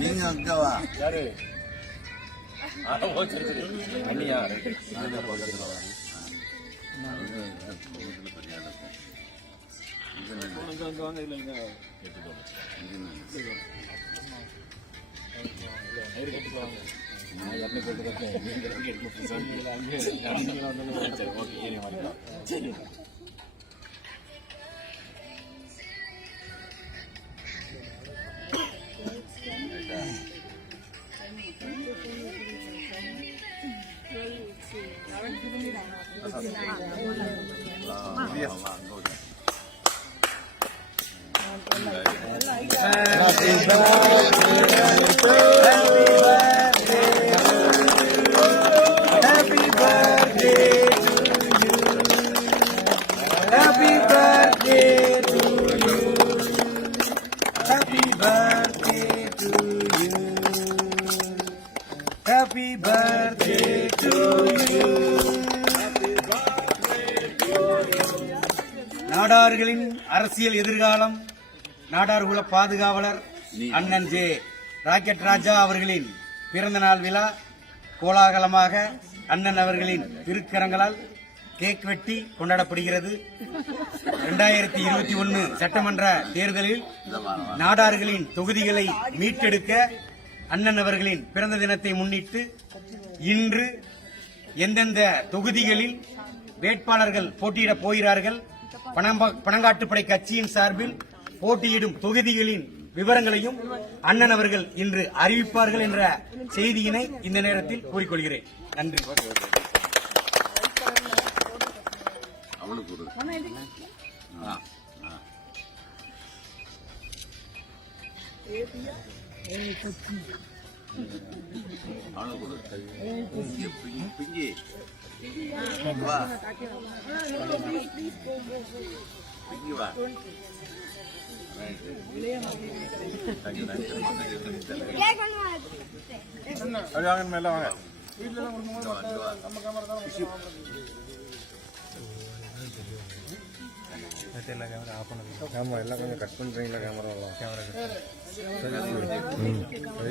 நீங்க அங்கவா யாரு அண்ணியா Happy birthday to you. நாடார்களின் அரசியல் எதிர்காலம் நாடார்குல பாதுகாவலர் அண்ணன் ஜே ராக்கெட் ராஜா அவர்களின் பிறந்த நாள் விழா கோலாகலமாக அண்ணன் அவர்களின் திருக்கரங்களால் கேக் வெட்டி கொண்டாடப்படுகிறது. 2021 சட்டமன்ற தேர்தலில் நாடார்களின் தொகுதிகளை மீட்டெடுக்க அண்ணன் அவர்களின் பிறந்த தினத்தை முன்னிட்டு இன்று எந்தெந்த தொகுதிகளில் வேட்பாளர்கள் போட்டியிடப் போகிறார்கள், பனங்காட்டுப்படை கட்சியின் சார்பில் போட்டியிடும் தொகுதிகளின் விவரங்களையும் அண்ணன் அவர்கள் இன்று அறிவிப்பார்கள் என்ற செய்தியினை இந்த நேரத்தில் கூறிக்கொள்கிறேன். நன்றி. ஆமா எல்லாம் கொஞ்சம் கட் பண்றீங்களா கேமரா